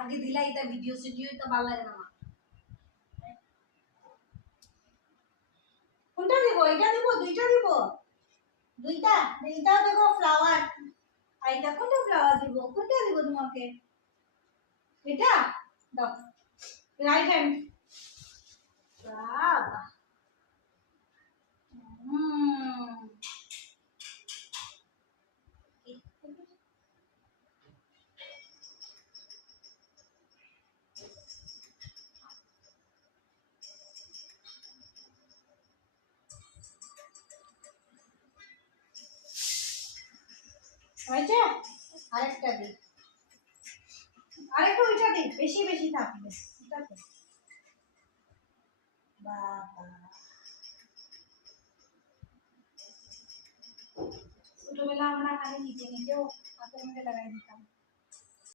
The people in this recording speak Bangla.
আগে দিলাই তা ভিডিও সিডিও তা ভালো লাগে না আমার। কোনটা দিব? এটা দিব, দুইটা দিব, দুইটা এইটা দেখো ফ্লাওয়ার, এইটা কোনটা ফ্লাওয়ার দিব, কোনটা দিব তোমাকে? এটা দাও, রাইট হ্যান্ড। বাবা হয়েছে, আরেকটা দিই, আরেকটা ওইটা দিই, বেশি বেশি থাকবে, ঠিক আছে? বাবা ছোটবেলা আমরা খালি নিচে নিচেও হাতের মধ্যে লাগাই দিতাম।